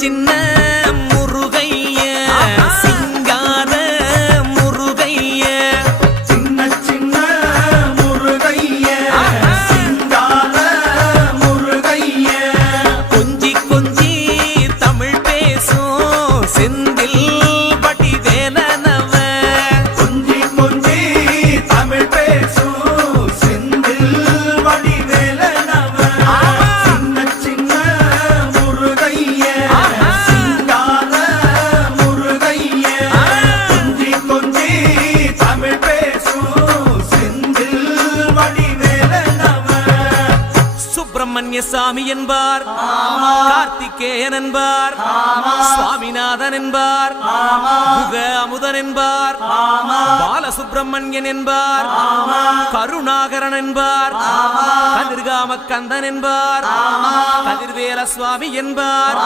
சின்ன முருகைய சிங்கார முருகைய சின்ன முருகைய சிங்கார முருகைய கொஞ்சி கொஞ்சி தமிழ் பேசும் செந்தில் வடிவேலனவ கொஞ்சி கொஞ்சி தமிழ் பேசும் செந்தில் வடிவேலனவ சின்ன முருகைய சிங்கார முருகைய கொஞ்சி கொஞ்சி தமிழ் பேசும் செந்தில் வடிவேலனவ சுப்பிரமணிய சாமி என்பார், கார்த்திகேயன் என்பார், சுவாமிநாதன் என்பார், முக அமுதன் என்பார், பாலசுப்பிரமணியன் என்பார், கருணாகரன் என்பார், கதிர்காம கந்தன் என்பார், கதிர்வேல சுவாமி என்பார்.